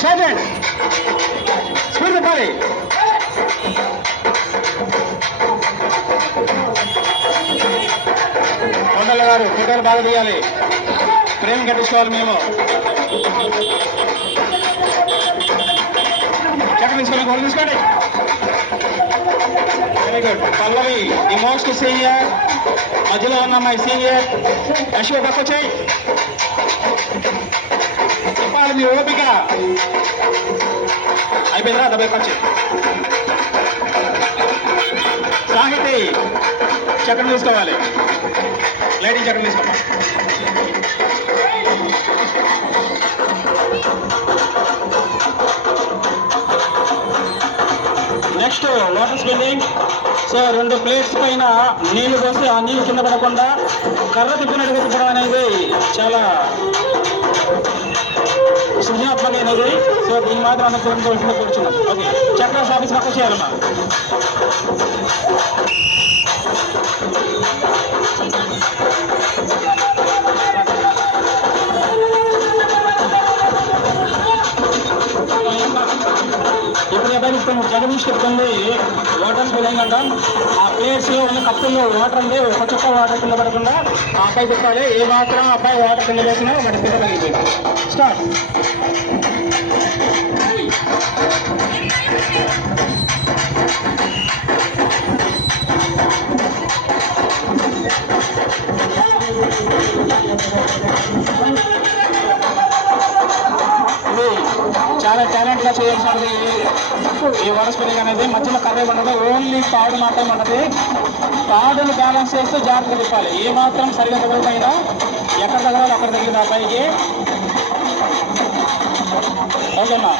Sergeant! Spin the body! కొండల గారు ఫోటోలు బాగా తీయాలి, ఫ్రేమ్ కట్టించుకోవాలి. మేము చక్కగా తీసుకోండి, గోల్ తీసుకోండి. Very good. Pallavi the most senior, మధ్యలో ఉన్న మై సీనియర్ అశోక్ పక్క వచ్చాయి. చెప్పాలి మీ ఓపిక. అయిపోయిందిరా, డబ్బై ఖర్చు. సాహితీ చక్రం తీసుకోవాలి, లైటింగ్ చక్రం తీసుకోవాలి. Next water spilling. సో 2 ప్లేట్స్ పైన నీళ్లు పోసి ఆ నీళ్ళు కింద పడకుండా కర్ర తిప్పినట్టుగా తిప్పడం అనేది చాలా సృజనాత్మకమైనది. సో దీన్ని మాత్రం అనుకూలంగా కూర్చున్నాం. ఓకే, చక్రాస్ ఆఫీస్ పక్క చేయాలమ్మా. ఇప్పుడు ఏదైనా జగదీష్ చెప్తుంది వాటర్ స్పిల్లింగ్ అంటాం. ఆ ప్లేట్స్ ఉన్న కప్పుల్లో వాటర్ ఉంది, ఒక చుక్క వాటర్ కింద పడకుండా ఆ అబ్బాయి తిప్పాలి. ఏ మాత్రం అబ్బాయి వాటర్ కింద వేసినా వాటి కింద పగిలిపోయింది. స్టార్ట్. చాలా టాలెంట్ గా చేయాల్సినది ఈ వాటర్ స్పిల్లింగ్ అనేది. మధ్యలో కర్రే ఉండదు, ఓన్లీ తాడు మాత్రమే ఉన్నది. తాడును బ్యాలెన్స్ చేస్తూ జాగ్రత్తగా తిప్పాలి. ఏ మాత్రం సరిగా తగలకపోయినా ఎక్కడ తగలాలి అక్కడ తగిలింది అబ్బాయికి. ఓకేనా?